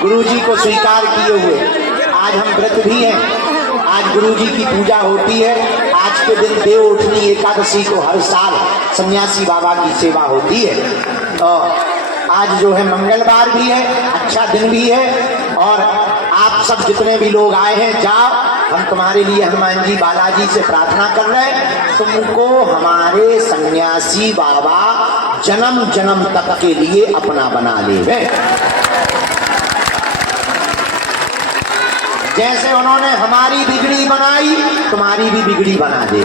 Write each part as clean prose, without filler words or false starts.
गुरुजी को स्वीकार किए हुए आज हम व्रत भी हैं। आज गुरुजी की पूजा होती है। आज के दिन देव उठनी एकादशी को हर साल सन्यासी बाबा की सेवा होती है। तो आज जो है मंगलवार भी है, अच्छा दिन भी है। और आप सब जितने भी लोग आए हैं, जाओ, हम तुम्हारे लिए हनुमान जी बालाजी से प्रार्थना कर रहे हैं, तुमको हमारे सन्यासी बाबा जन्म जन्म तक के लिए अपना बना ले। जैसे उन्होंने हमारी बिगड़ी बनाई, तुम्हारी भी बिगड़ी बना दे।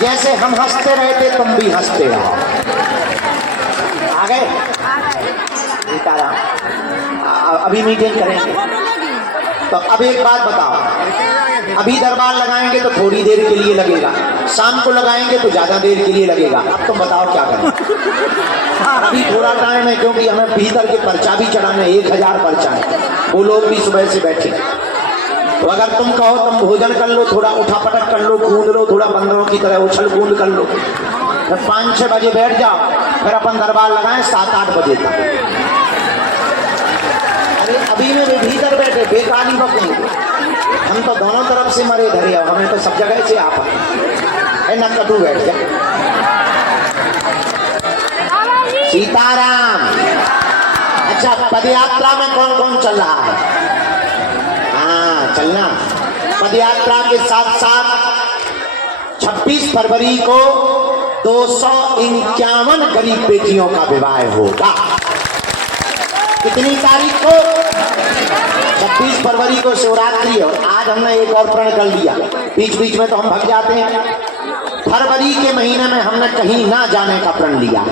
जैसे हम हंसते रहते तुम भी हंसते रहो। आ गए? अभी मीटिंग करेंगे। तो अब एक बात बताओ, अभी दरबार लगाएंगे तो थोड़ी देर के लिए लगेगा, शाम को लगाएंगे तो ज्यादा देर के लिए लगेगा। अब तुम बताओ क्या करें? अभी थोड़ा टाइम है, क्योंकि हमें भीतर के पर्चा भी चढ़ाने 1000 पर्चा है। वो लोग भी सुबह से बैठे। तो अगर तुम कहो तुम भोजन कर लो, थोड़ा उठा पटक कर लो, कूद लो, थोड़ा बंदरों की तरह उछल कूद कर लो, फिर 5-6 बजे बैठ जाओ, फिर अपन दरबार लगाएं 7-8 बजे तक। अरे अभी में भीतर बैठे बेकाली बकरी, हम तो दोनों तरफ से मरे धरे, हमें तो सब जगह से आप है ना, कटू बैठ जाए। सीताराम। अच्छा, पदयात्रा में कौन कौन चल रहा है? हाँ, चलना। पदयात्रा के साथ साथ 26 फरवरी को 251 गरीब बेटियों का विवाह होगा। कितनी तारीख को? 26 फरवरी को शिवरात्रि है। आज हमने एक और प्रण कर लिया, बीच बीच में तो हम भग जाते हैं। फरवरी के महीने में हमने कहीं ना जाने का प्रण लिया।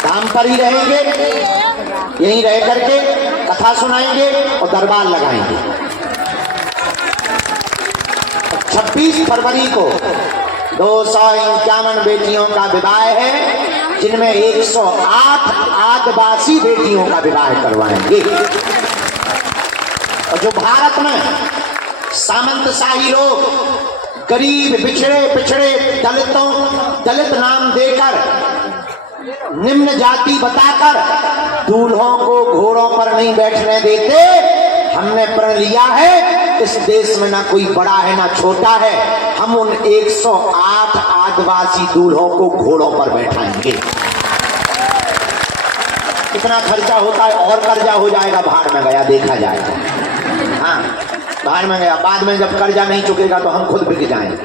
काम पर ही रहेंगे, यहीं रह करके कथा सुनाएंगे और दरबार लगाएंगे। 26 फरवरी को 251 बेटियों का विवाह है, जिनमें 108 आदिवासी बेटियों का विवाह करवाएंगे। और जो भारत में सामंतशाही लोग गरीब पिछड़े पिछड़े दलित नाम देकर, निम्न जाति बताकर दूल्हों को घोड़ों पर नहीं बैठने देते, हमने प्रण लिया है इस देश में ना कोई बड़ा है ना छोटा है, हम उन 108 आदिवासी दूल्हों को घोड़ों पर बैठाएंगे। कितना खर्चा होता है, और कर्जा हो जाएगा, भाड़ में गया, देखा जाएगा। हाँ, भाड़ में गया। बाद में जब कर्जा नहीं चुकेगा तो हम खुद बिक जाएंगे।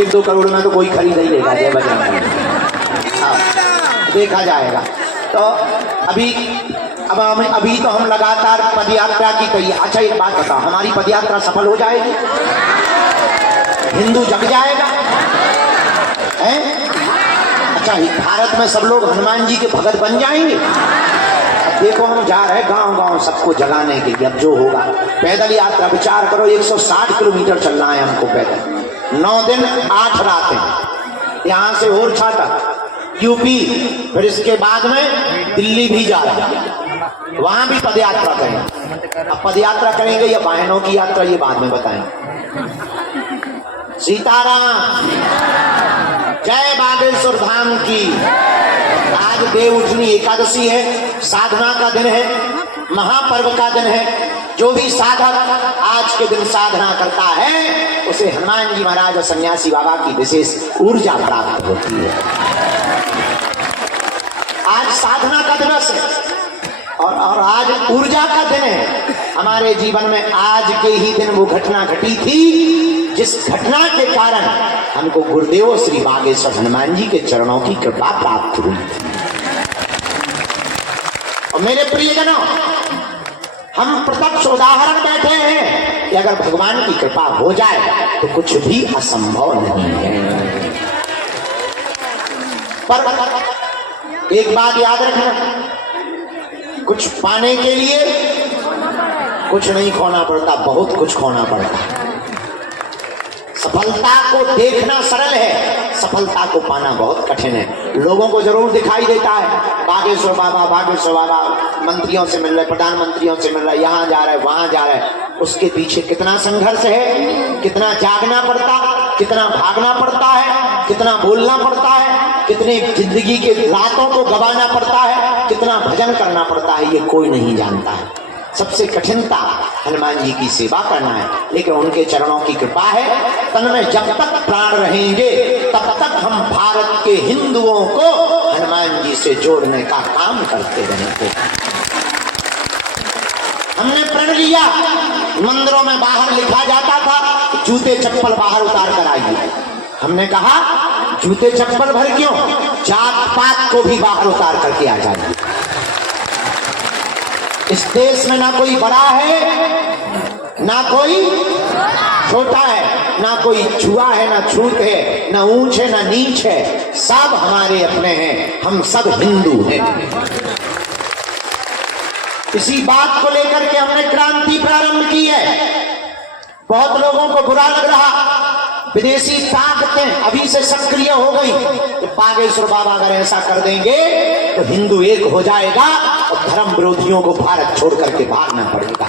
1-2 करोड़ में तो कोई खरीद ही लेगा, जय बजरंग। देखा जाएगा। तो अभी तो हम लगातार पदयात्रा की तैयारी। अच्छा, एक बात बताओ, हमारी पदयात्रा सफल हो जाएगी? हिंदू जग जाएगा? हैं? अच्छा, भारत में सब लोग हनुमान जी के भगत बन जाएंगे। अब देखो, हम जा रहे हैं गांव गांव सबको जगाने के लिए। अब जो होगा, पैदल यात्रा, विचार करो, 160 किलोमीटर चलना है हमको पैदल, 9 दिन 8 रातें। यहाँ से और छाटा यूपी, फिर इसके बाद में दिल्ली भी जा रहा है, वहां भी पदयात्रा करेंगे। अब पदयात्रा करेंगे या वाहनों की यात्रा, ये बाद में बताएंगे। सीताराम। जय बागेश्वर धाम की। आज देव उठनी एकादशी है, साधना का दिन है, महापर्व का दिन है। जो भी साधक आज के दिन साधना करता है, उसे हनुमान जी महाराज और सन्यासी बाबा की विशेष ऊर्जा प्राप्त होती है। आज साधना का दिवस है और आज ऊर्जा का दिन है। हमारे जीवन में आज के ही दिन वो घटना घटी थी, जिस घटना के कारण हमको गुरुदेव श्री बागेश्वर हनुमान जी के चरणों की कृपा प्राप्त हुई। और मेरे प्रियजनों, हम प्रत्यक्ष उदाहरण बैठे हैं कि अगर भगवान की कृपा हो जाए तो कुछ भी असंभव नहीं है। पर एक बात याद रखना, कुछ पाने के लिए कुछ नहीं खोना पड़ता, बहुत कुछ खोना पड़ता है। सफलता को देखना सरल है, सफलता को पाना बहुत कठिन है। लोगों को जरूर दिखाई देता है, बागेश्वर बाबा मंत्रियों से मिल रहे, प्रधानमंत्रियों से मिल रहे, यहाँ जा रहे, वहां जा रहे। उसके पीछे कितना संघर्ष है, कितना जागना पड़ता, कितना भागना पड़ता है, कितना बोलना पड़ता है। कितने जिंदगी के रातों को गवाना पड़ता है, कितना भजन करना पड़ता है, ये कोई नहीं जानता है। सबसे कठिनता हनुमान जी की सेवा करना है, लेकिन उनके चरणों की कृपा है। तन में जब तक प्राण रहेंगे तब तक हम भारत के हिंदुओं को हनुमान जी से जोड़ने का काम करते रहेंगे। हमने प्रण लिया, मंदिरों में बाहर लिखा जाता था जूते चप्पल बाहर उतार कर आइए। हमने कहा जूते चप्पल भर क्यों, जात पात को भी बाहर उतार करके आ जाइए। इस देश में ना कोई बड़ा है ना कोई छोटा है, ना कोई छुआ है ना छूत है, ना ऊंच है ना नीच है, सब हमारे अपने हैं, हम सब हिंदू हैं। इसी बात को लेकर के हमने क्रांति प्रारंभ की है। बहुत लोगों को बुरा लग रहा, विदेशी ताकतें अभी से सक्रिय हो गई कि बागेश्वर बाबा अगर ऐसा कर देंगे तो हिंदू एक हो जाएगा और धर्म विरोधियों को भारत छोड़ करके भागना पड़ेगा।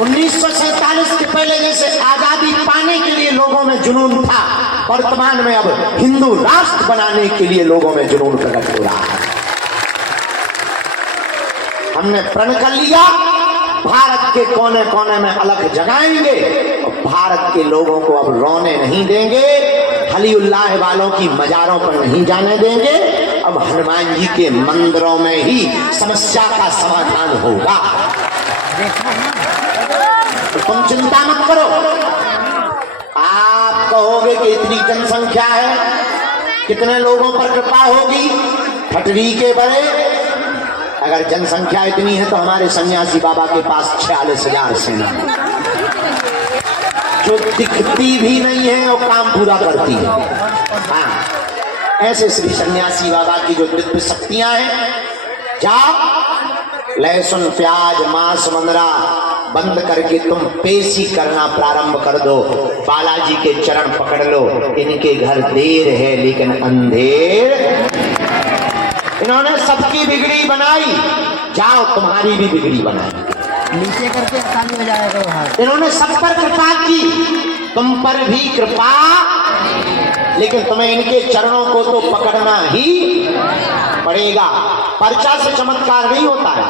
1947 के पहले जैसे आजादी पाने के लिए लोगों में जुनून था, वर्तमान में अब हिंदू राष्ट्र बनाने के लिए लोगों में जुनून प्रकट हो रहा है। हमने प्रण कर लिया, भारत के कोने कोने में अलग जगाएंगे और भारत के लोगों को अब रोने नहीं देंगे, हलीउल्लाह वालों की मजारों पर नहीं जाने देंगे। अब हनुमान जी के मंदिरों में ही समस्या का समाधान होगा। तो तुम चिंता मत करो। आप कहोगे कि इतनी जनसंख्या है, कितने लोगों पर कृपा होगी, ठटरी के बड़े। अगर जनसंख्या इतनी है तो हमारे सन्यासी बाबा के पास 46,000 सेना है, जो दिखती भी नहीं है और काम पूरा करती है। हाँ, ऐसे श्री सन्यासी बाबा की जो दिव्य शक्तियां हैं। जाओ लहसुन प्याज मांस मंदरा बंद करके तुम पेशी करना प्रारंभ कर दो, बालाजी के चरण पकड़ लो। इनके घर देर है लेकिन अंधेर, इन्होंने सबकी बिगड़ी बनाई, जाओ तुम्हारी भी बिगड़ी बनाई। नीचे करके खाली हो जाएगा वहाँ। इन्होंने सब पर कृपा की, तुम पर भी कृपा, लेकिन तुम्हें इनके चरणों को तो पकड़ना ही पड़ेगा। पर्चा से चमत्कार नहीं होता है,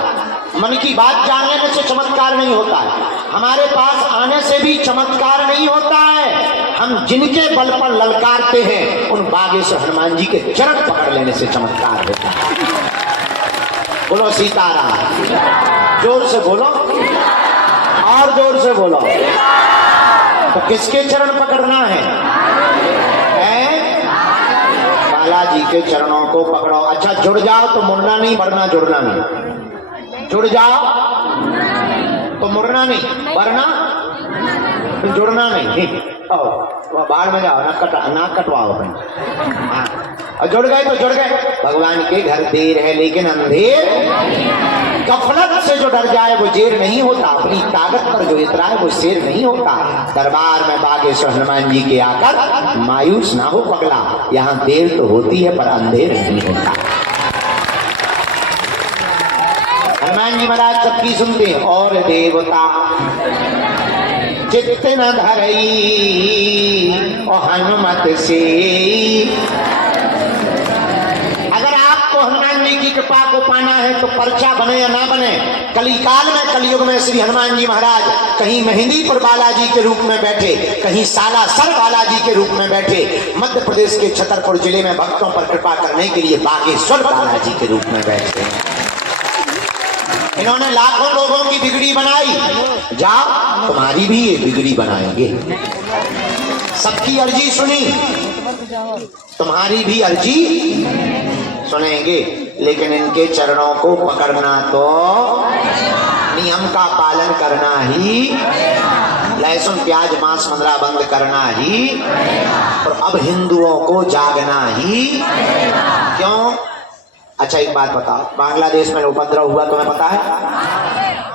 मन की बात जान लेने से चमत्कार नहीं होता है, हमारे पास आने से भी चमत्कार नहीं होता है। हम जिनके बल पर ललकारते हैं उन बागेश्वर हनुमान जी के चरण पकड़ लेने से चमत्कार होता है। बोलो सीताराम, जोर से बोलो और जोर से बोलो। तो किसके चरण पकड़ना है? बालाजी के चरणों को पकड़ो। अच्छा जुड़ जाओ तो मुड़ना नहीं, बढ़ना जुड़ना नहीं। जुड़ जाओ तो मुड़ना नहीं, बढ़ना तो जुड़ना नहीं। बाहर में जाओ, नाक कटवाओ अपने। हाँ, और जुड़ गए तो जुड़ गए। भगवान के घर देर है लेकिन अंधेर, गफलत से जो डर जाए वो जेर नहीं होता, अपनी ताकत पर जो इतराए वो शेर नहीं होता। दरबार में बागेश्वर हनुमान जी के आकर मायूस ना हो पगला, यहाँ देर तो होती है पर अंधेर नहीं होता। हनुमान जी महाराज सबकी सुनते हैं। और देवता चित्त न धरई और हनुमत से। अगर आपको हनुमान जी की कृपा को पाना है तो पर्चा बने या ना बने, कलिकाल में कलयुग में श्री हनुमान जी महाराज कहीं मेहंदीपुर बालाजी के रूप में बैठे, कहीं सालासर बालाजी के रूप में बैठे, मध्य प्रदेश के छतरपुर जिले में भक्तों पर कृपा करने के लिए बागेश्वर बालाजी के रूप में बैठे। इन्होंने लाखों लोगों की बिगड़ी बनाई, जाओ तुम्हारी भी ये बिगड़ी बनाएंगे। सबकी अर्जी सुनी, तुम्हारी भी अर्जी सुनेंगे, लेकिन इनके चरणों को पकड़ना तो, नियम का पालन करना ही, लहसुन प्याज मांस मंदरा बंद करना ही, और अब हिंदुओं को जागना ही। क्यों? अच्छा एक बात बताओ, बांग्लादेश में उपद्रव हुआ तुम्हें पता है?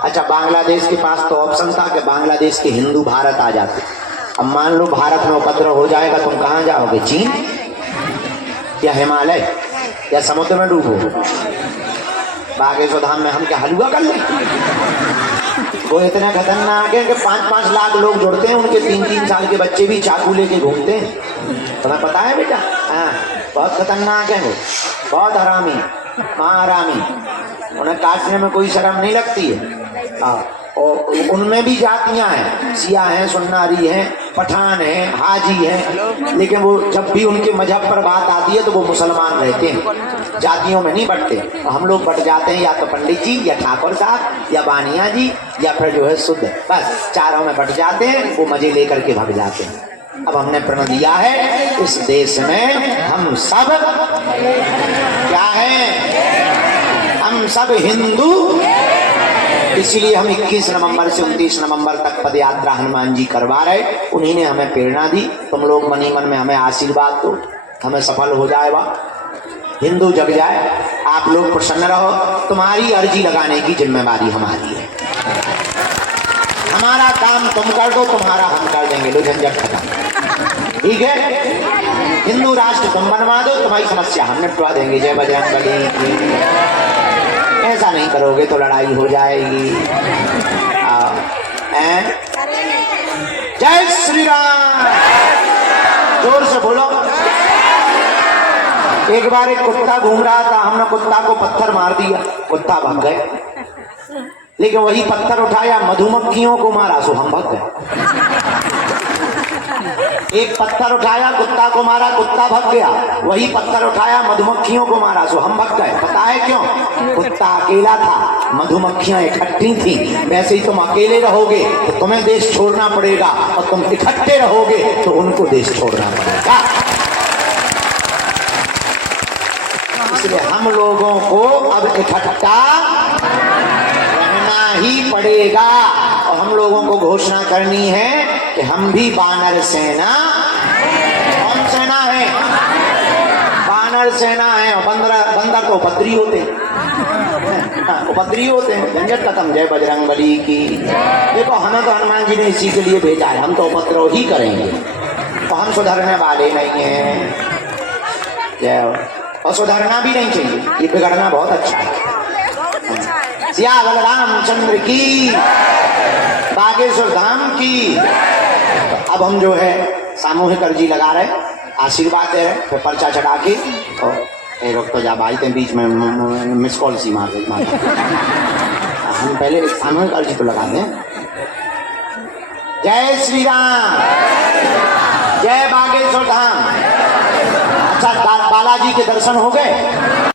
अच्छा बांग्लादेश के पास तो ऑप्शन था कि बांग्लादेश के हिंदू भारत आ जाते। अब मान लो भारत में उपद्रव हो जाएगा, तुम कहाँ जाओगे? चीन या हिमालय या समुद्र में डूबो? बागेश्वर धाम में हम क्या हलवा कर लें? वो इतने खतरनाक है कि 5-5 लाख लोग जुड़ते हैं, उनके 3-3 साल के बच्चे भी चाकू लेके घूमते हैं। तुम्हें पता है बेटा? हाँ, बहुत खतरनाक है वो, बहुत हरामी, महारामी। उन्हें काटने में कोई शर्म नहीं लगती है। हाँ, और उनमें भी जातियां हैं, सिया हैं, सुन्नारी हैं, पठान हैं, हाजी हैं, लेकिन वो जब भी उनके मजहब पर बात आती है तो वो मुसलमान रहते हैं, जातियों में नहीं बंटते। हम लोग बंट जाते हैं या तो पंडित जी या ठाकुर साहब या बानिया जी या फिर जो है शुद्ध, बस चारों में बंट जाते हैं, वो मजे लेकर के भाग जाते हैं। अब हमने प्रण दिया है इस देश में हम सब क्या हैं, हम सब हिंदू। इसलिए हम 21 नवंबर से 29 नवंबर तक पद यात्रा हनुमान जी करवा रहे। उन्हीं ने हमें प्रेरणा दी। तुम लोग मनी मन में हमें आशीर्वाद दो, हमें सफल हो जाएगा, हिंदू जग जाए, आप लोग प्रसन्न रहो। तुम्हारी अर्जी लगाने की जिम्मेवारी हमारी है। हमारा काम तुम कर दो, तुम्हारा हम कर देंगे, लो झंझट खत्म, ठीक है। हिंदू राष्ट्र तुम बनवा दो, तुम्हारी समस्या हम निपटवा देंगे। जय बजरंगबली की। ऐसा नहीं करोगे तो लड़ाई हो जाएगी। जय श्री राम, जोर से बोलो। एक बार एक कुत्ता घूम रहा था, हमने कुत्ता को पत्थर मार दिया, कुत्ता भाग गए, लेकिन वही पत्थर उठाया मधुमक्खियों को मारा, सो हम भाग गए। एक पत्थर उठाया कुत्ता को मारा, कुत्ता भाग गया, वही पत्थर उठाया मधुमक्खियों को मारा, सो हम भाग गए। पता है क्यों? कुत्ता अकेला था, मधुमक्खियां इकट्ठी थी। वैसे ही तुम अकेले रहोगे तो तुम्हें देश छोड़ना पड़ेगा, और तुम इकट्ठे रहोगे तो उनको देश छोड़ना पड़ेगा। इसलिए हम लोगों को अब इकट्ठा रहना ही पड़ेगा, और हम लोगों को घोषणा करनी है कि हम भी बानर सेना। कौन सेना है? बानर सेना है। और बंदर तो उपद्रवी होते हैं, उपद्रवी होते हैं। झंझट खत्म। जय बजरंगबली की। देखो, हमें तो हनुमान जी ने इसी के लिए भेजा है, हम तो उपद्रव ही करेंगे, तो हम सुधरने वाले नहीं हैं। जय, और सुधरना भी नहीं चाहिए, ये बिगड़ना बहुत अच्छा है। सिया बलरामचंद्र की, बागेश्वर धाम की। अब हम जो है सामूहिक अर्जी लगा रहे, आशीर्वाद दे रहे, फिर पर्चा चढ़ा के, और रुक तो जा भाई, ते बीच में मिस कॉल सी मार दे। हम पहले सामूहिक अर्जी तो लगा दें। जय श्री राम, जय बागेश्वर धाम। अच्छा, बालाजी के दर्शन हो गए?